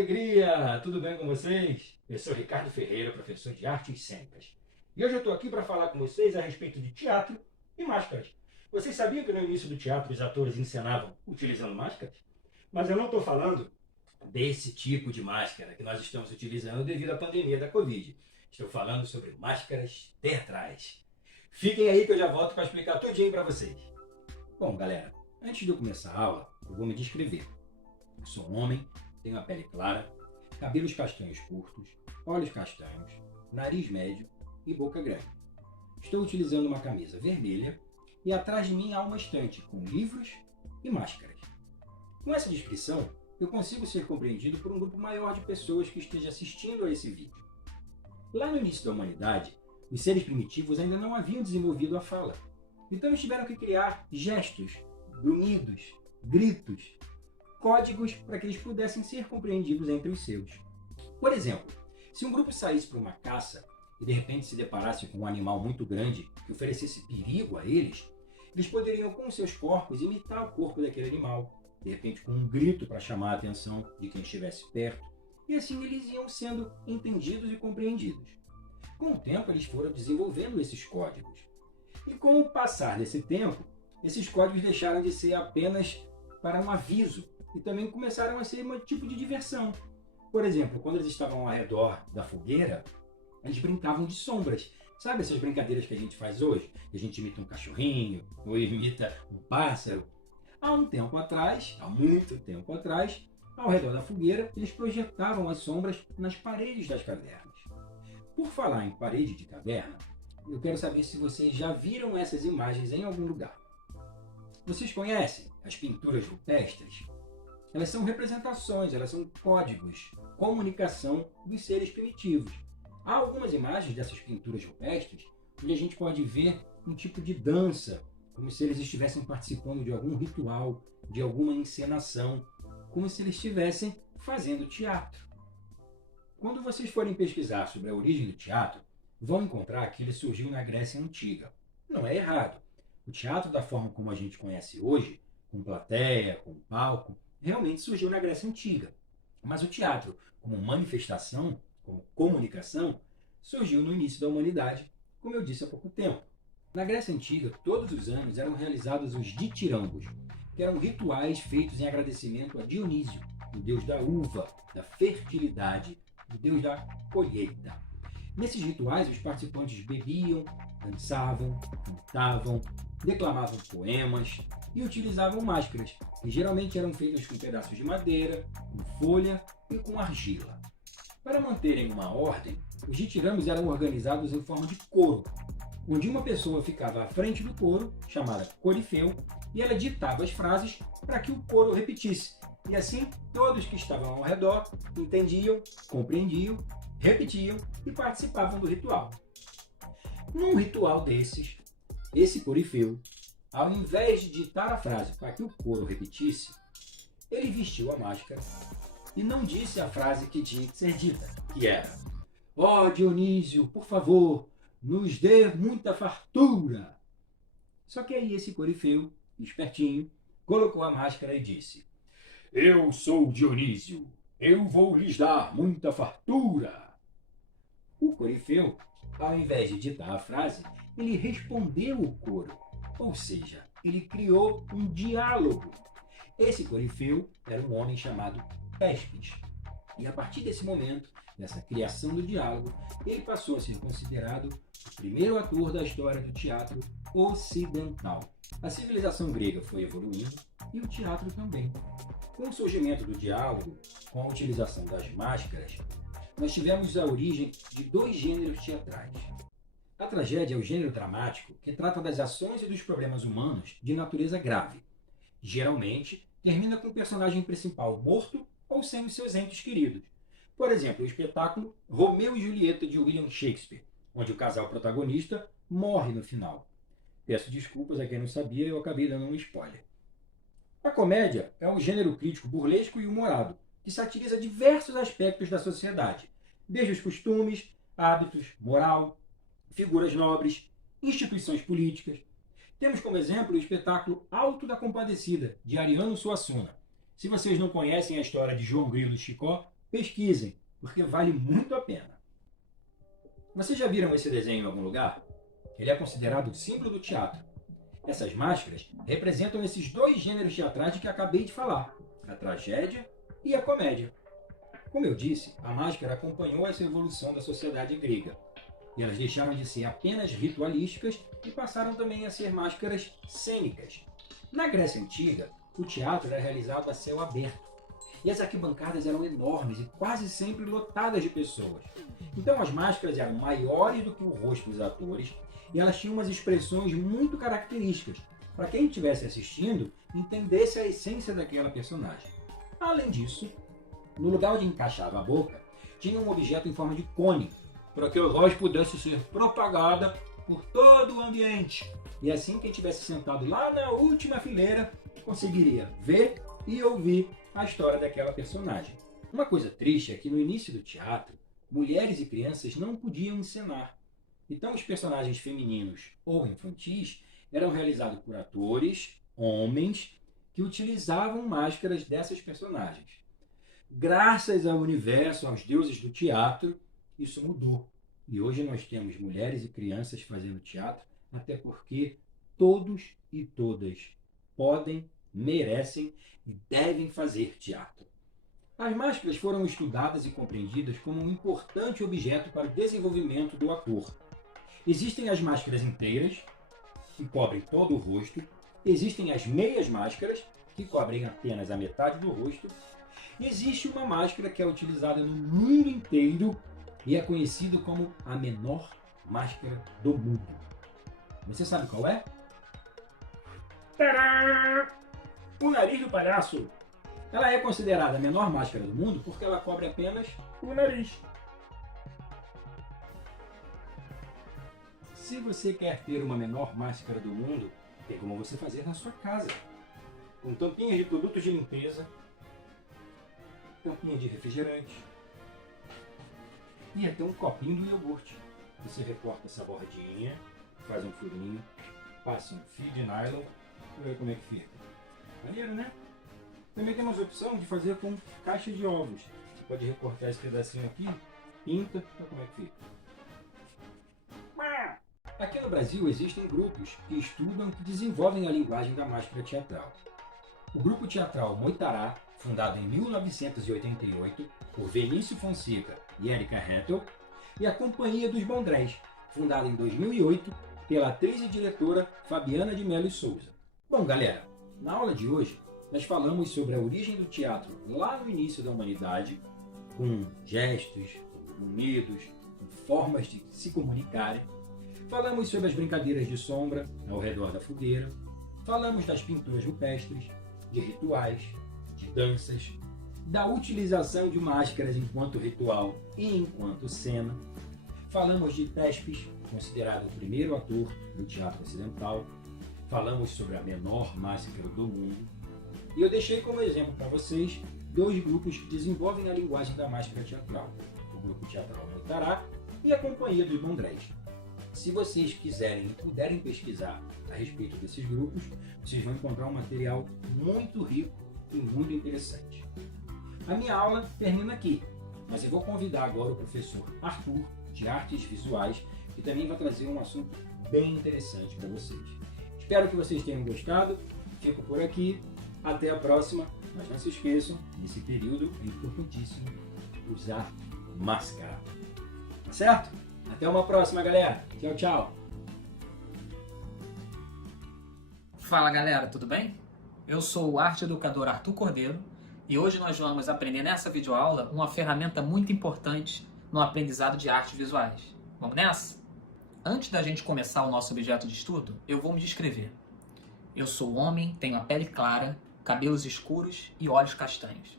alegria! Tudo bem com vocês? Eu sou Ricardo Ferreira, professor de artes cênicas. E hoje eu estou aqui para falar com vocês a respeito de teatro e máscaras. Vocês sabiam que no início do teatro os atores encenavam utilizando máscaras? Mas eu não estou falando desse tipo de máscara que nós estamos utilizando devido à pandemia da Covid. Estou falando sobre máscaras teatrais. Fiquem aí que eu já volto para explicar tudinho para vocês. Bom, galera, antes de eu começar a aula, eu vou me descrever. Eu sou um homem, tenho a pele clara, cabelos castanhos curtos, olhos castanhos, nariz médio e boca grande. Estou utilizando uma camisa vermelha e atrás de mim há uma estante com livros e máscaras. Com essa descrição, eu consigo ser compreendido por um grupo maior de pessoas que esteja assistindo a esse vídeo. Lá no início da humanidade, os seres primitivos ainda não haviam desenvolvido a fala. Então eles tiveram que criar gestos, grunhidos, gritos, códigos para que eles pudessem ser compreendidos entre os seus. Por exemplo, se um grupo saísse para uma caça e de repente se deparasse com um animal muito grande que oferecesse perigo a eles, eles poderiam com seus corpos imitar o corpo daquele animal, de repente com um grito para chamar a atenção de quem estivesse perto, e assim eles iam sendo entendidos e compreendidos. Com o tempo eles foram desenvolvendo esses códigos. E com o passar desse tempo, esses códigos deixaram de ser apenas para um aviso e também começaram a ser um tipo de diversão. Por exemplo, quando eles estavam ao redor da fogueira, eles brincavam de sombras. Sabe essas brincadeiras que a gente faz hoje? Que a gente imita um cachorrinho ou imita um pássaro? Há um tempo atrás, há muito tempo atrás, ao redor da fogueira, eles projetavam as sombras nas paredes das cavernas. Por falar em parede de caverna, eu quero saber se vocês já viram essas imagens em algum lugar. Vocês conhecem as pinturas rupestres? Elas são representações, elas são códigos, comunicação dos seres primitivos. Há algumas imagens dessas pinturas rupestres onde a gente pode ver um tipo de dança, como se eles estivessem participando de algum ritual, de alguma encenação, como se eles estivessem fazendo teatro. Quando vocês forem pesquisar sobre a origem do teatro, vão encontrar que ele surgiu na Grécia Antiga. Não é errado. O teatro, da forma como a gente conhece hoje, com plateia, com palco, realmente surgiu na Grécia Antiga. Mas o teatro, como manifestação, como comunicação, surgiu no início da humanidade, como eu disse há pouco tempo. Na Grécia Antiga, todos os anos eram realizados os ditirambos, que eram rituais feitos em agradecimento a Dionísio, o deus da uva, da fertilidade, o deus da colheita. Nesses rituais, os participantes bebiam, dançavam, cantavam, declamavam poemas e utilizavam máscaras, que geralmente eram feitas com pedaços de madeira, com folha e com argila. Para manterem uma ordem, os ditirambos eram organizados em forma de coro, onde uma pessoa ficava à frente do coro, chamada corifeu, e ela ditava as frases para que o coro repetisse. E assim, todos que estavam ao redor entendiam, compreendiam, repetiam e participavam do ritual. Num ritual desses, esse corifeu, ao invés de ditar a frase para que o coro repetisse, ele vestiu a máscara e não disse a frase que tinha que ser dita, que era: "Ó Dionísio, por favor, nos dê muita fartura." Só que aí esse corifeu, espertinho, colocou a máscara e disse: "Eu sou Dionísio, eu vou lhes dar muita fartura." O corifeu, ao invés de ditar a frase, ele respondeu o coro, ou seja, ele criou um diálogo. Esse corifeu era um homem chamado Pespes. E a partir desse momento, dessa criação do diálogo, ele passou a ser considerado o primeiro ator da história do teatro ocidental. A civilização grega foi evoluindo e o teatro também. Com o surgimento do diálogo, com a utilização das máscaras, nós tivemos a origem de dois gêneros teatrais. A tragédia é o gênero dramático que trata das ações e dos problemas humanos de natureza grave. Geralmente, termina com o personagem principal morto ou sem os seus entes queridos. Por exemplo, o espetáculo Romeu e Julieta de William Shakespeare, onde o casal protagonista morre no final. Peço desculpas a quem não sabia, eu acabei dando um spoiler. A comédia é um gênero crítico burlesco e humorado, que satiriza diversos aspectos da sociedade, desde os costumes, hábitos, moral, figuras nobres, instituições políticas. Temos como exemplo o espetáculo Alto da Compadecida, de Ariano Suassuna. Se vocês não conhecem a história de João Grilo e Chicó, Pesquisem, porque vale muito a pena. Vocês já viram esse desenho em algum lugar? Ele é considerado o símbolo do teatro. Essas máscaras representam esses dois gêneros teatrais de que acabei de falar, a tragédia e a comédia. Como eu disse, a máscara acompanhou essa evolução da sociedade grega. E elas deixaram de ser apenas ritualísticas e passaram também a ser máscaras cênicas. Na Grécia Antiga, o teatro era realizado a céu aberto. E as arquibancadas eram enormes e quase sempre lotadas de pessoas. Então as máscaras eram maiores do que o rosto dos atores e elas tinham umas expressões muito características, para quem estivesse assistindo entendesse a essência daquela personagem. Além disso, no lugar onde encaixava a boca, tinha um objeto em forma de cone, para que a voz pudesse ser propagada por todo o ambiente. E assim quem estivesse sentado lá na última fileira conseguiria ver e ouvir a história daquela personagem. Uma coisa triste é que no início do teatro, mulheres e crianças não podiam encenar. Então os personagens femininos ou infantis eram realizados por atores, homens, que utilizavam máscaras dessas personagens. Graças ao universo, aos deuses do teatro, isso mudou. E hoje nós temos mulheres e crianças fazendo teatro, até porque todos e todas podem, merecem e devem fazer teatro. As máscaras foram estudadas e compreendidas como um importante objeto para o desenvolvimento do ator. Existem as máscaras inteiras, que cobrem todo o rosto. Existem as meias máscaras, que cobrem apenas a metade do rosto. Existe uma máscara que é utilizada no mundo inteiro e é conhecido como a menor máscara do mundo. Você sabe qual é? Tadã! O nariz do palhaço. Ela é considerada a menor máscara do mundo porque ela cobre apenas o nariz. Se você quer ter uma menor máscara do mundo, tem como você fazer na sua casa. Com tampinhas de produtos de limpeza, tampinha de refrigerante e até um copinho do iogurte. Você recorta essa bordinha, faz um furinho, passa um fio de nylon e vê como é que fica. Maneiro, né? Também temos a opção de fazer com caixa de ovos. Você pode recortar esse pedacinho aqui, pinta, olha como é que fica. Aqui no Brasil existem grupos que estudam e desenvolvem a linguagem da máscara teatral. O grupo teatral Moitará, fundado em 1988 por Vinícius Fonseca e Erika Rettel, e a Companhia dos Bondrés, fundada em 2008 pela atriz e diretora Fabiana de Melo e Souza. Bom, galera, na aula de hoje nós falamos sobre a origem do teatro lá no início da humanidade, com gestos, com unidos, com formas de se comunicarem. Falamos sobre as brincadeiras de sombra ao redor da fogueira. Falamos das pinturas rupestres, de rituais, de danças, da utilização de máscaras enquanto ritual e enquanto cena. Falamos de Tespes, considerado o primeiro ator do teatro ocidental. Falamos sobre a menor máscara do mundo. E eu deixei como exemplo para vocês dois grupos que desenvolvem a linguagem da máscara teatral. O grupo teatral Moitará e a Companhia dos Bondrés. Se vocês quiserem e puderem pesquisar a respeito desses grupos, vocês vão encontrar um material muito rico e muito interessante. A minha aula termina aqui, mas eu vou convidar agora o professor Arthur, de Artes Visuais, que também vai trazer um assunto bem interessante para vocês. Espero que vocês tenham gostado, fico por aqui, até a próxima, mas não se esqueçam, nesse período é importantíssimo usar máscara. Tá certo? Até uma próxima, galera. Tchau, tchau. Fala, galera, tudo bem? Eu sou o arte educador Arthur Cordeiro e hoje nós vamos aprender nessa videoaula uma ferramenta muito importante no aprendizado de artes visuais. Vamos nessa? Antes da gente começar o nosso objeto de estudo, eu vou me descrever. Eu sou homem, tenho a pele clara, cabelos escuros e olhos castanhos.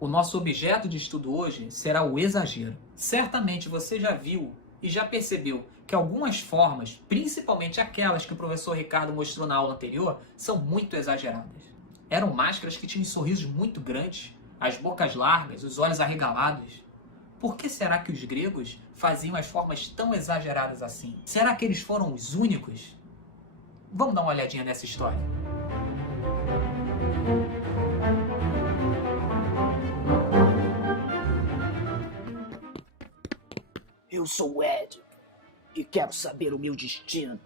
O nosso objeto de estudo hoje será o exagero. Certamente você já viu e já percebeu que algumas formas, principalmente aquelas que o professor Ricardo mostrou na aula anterior, são muito exageradas. Eram máscaras que tinham sorrisos muito grandes, as bocas largas, os olhos arregalados. Por que será que os gregos faziam as formas tão exageradas assim? Será que eles foram os únicos? Vamos dar uma olhadinha nessa história. Eu sou o Ed e quero saber o meu destino.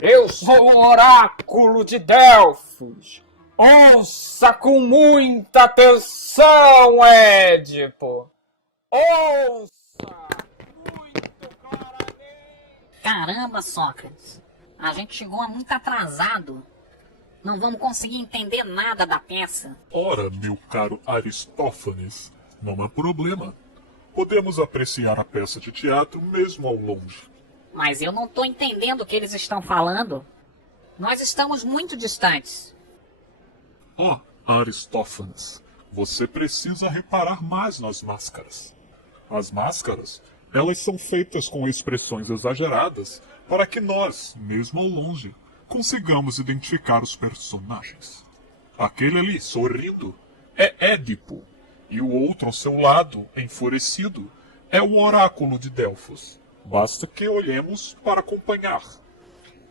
Eu sou o Oráculo de Delfos. Ouça com muita atenção, Édipo. Ouça muito claramente. Caramba, Sócrates. A gente chegou muito atrasado. Não vamos conseguir entender nada da peça. Ora, meu caro Aristófanes, não há problema. Podemos apreciar a peça de teatro mesmo ao longe. Mas eu não tô entendendo o que eles estão falando. Nós estamos muito distantes. Ó, Aristófanes, você precisa reparar mais nas máscaras. As máscaras, elas são feitas com expressões exageradas para que nós, mesmo ao longe, consigamos identificar os personagens. Aquele ali, sorrindo, é Édipo, e o outro ao seu lado, enfurecido, é o Oráculo de Delfos. Basta que olhemos para acompanhar.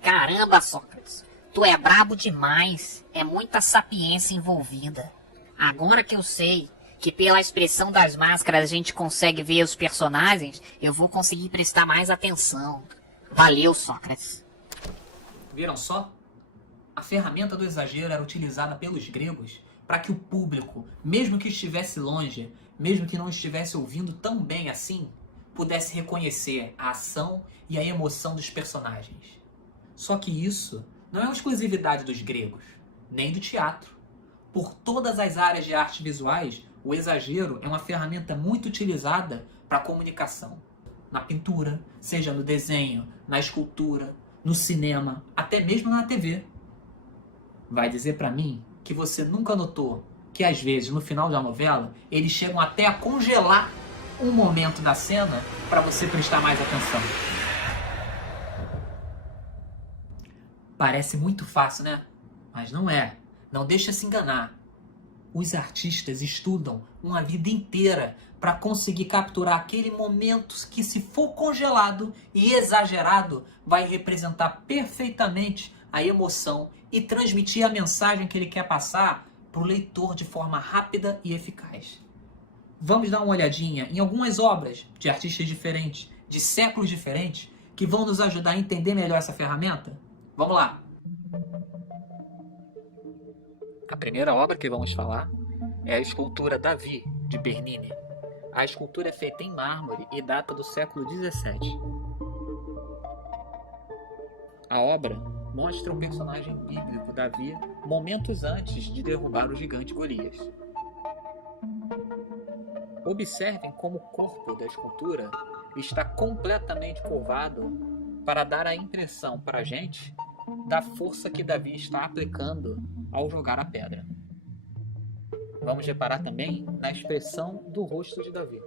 Caramba, Sócrates. Tu é brabo demais. É muita sapiência envolvida. Agora que eu sei que pela expressão das máscaras a gente consegue ver os personagens, eu vou conseguir prestar mais atenção. Valeu, Sócrates. Viram só? A ferramenta do exagero era utilizada pelos gregos para que o público, mesmo que estivesse longe, mesmo que não estivesse ouvindo tão bem assim, pudesse reconhecer a ação e a emoção dos personagens. Só que isso não é uma exclusividade dos gregos, nem do teatro. Por todas as áreas de artes visuais, o exagero é uma ferramenta muito utilizada para a comunicação. Na pintura, seja no desenho, na escultura, no cinema, até mesmo na TV. Vai dizer para mim que você nunca notou que às vezes no final da novela eles chegam até a congelar um momento da cena para você prestar mais atenção. Parece muito fácil, né? Mas não é. Não deixa se enganar. Os artistas estudam uma vida inteira para conseguir capturar aquele momento que, se for congelado e exagerado, vai representar perfeitamente a emoção e transmitir a mensagem que ele quer passar para o leitor de forma rápida e eficaz. Vamos dar uma olhadinha em algumas obras de artistas diferentes, de séculos diferentes, que vão nos ajudar a entender melhor essa ferramenta? Vamos lá! A primeira obra que vamos falar é a escultura Davi, de Bernini. A escultura é feita em mármore e data do século XVII. A obra mostra o personagem bíblico Davi momentos antes de derrubar o gigante Golias. Observem como o corpo da escultura está completamente curvado para dar a impressão para a gente da força que Davi está aplicando ao jogar a pedra. Vamos reparar também na expressão do rosto de Davi.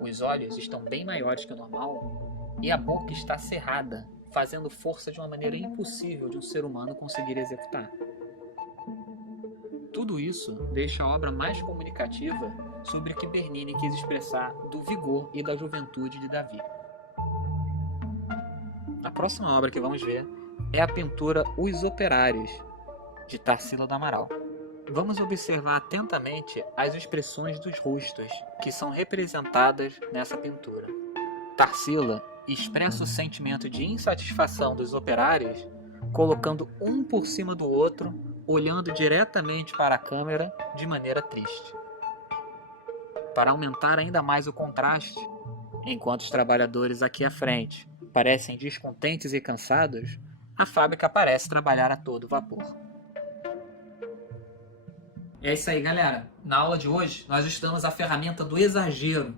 Os olhos estão bem maiores que o normal e a boca está cerrada, fazendo força de uma maneira impossível de um ser humano conseguir executar. Tudo isso deixa a obra mais comunicativa sobre o que Bernini quis expressar do vigor e da juventude de Davi. A próxima obra que vamos ver é a pintura Os Operários, de Tarsila do Amaral. Vamos observar atentamente as expressões dos rostos que são representadas nessa pintura. Tarsila expressa o sentimento de insatisfação dos operários colocando um por cima do outro, olhando diretamente para a câmera de maneira triste. Para aumentar ainda mais o contraste, enquanto os trabalhadores aqui à frente parecem descontentes e cansados, a fábrica parece trabalhar a todo vapor. É isso aí, galera. Na aula de hoje, nós estudamos a ferramenta do exagero.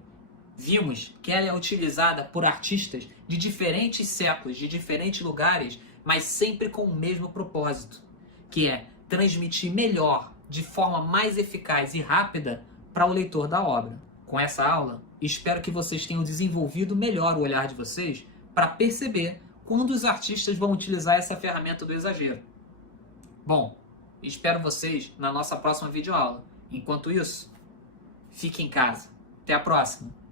Vimos que ela é utilizada por artistas de diferentes séculos, de diferentes lugares, mas sempre com o mesmo propósito, que é transmitir melhor, de forma mais eficaz e rápida, para o leitor da obra. Com essa aula, espero que vocês tenham desenvolvido melhor o olhar de vocês para perceber quando os artistas vão utilizar essa ferramenta do exagero. Bom, espero vocês na nossa próxima videoaula. Enquanto isso, fique em casa. Até a próxima!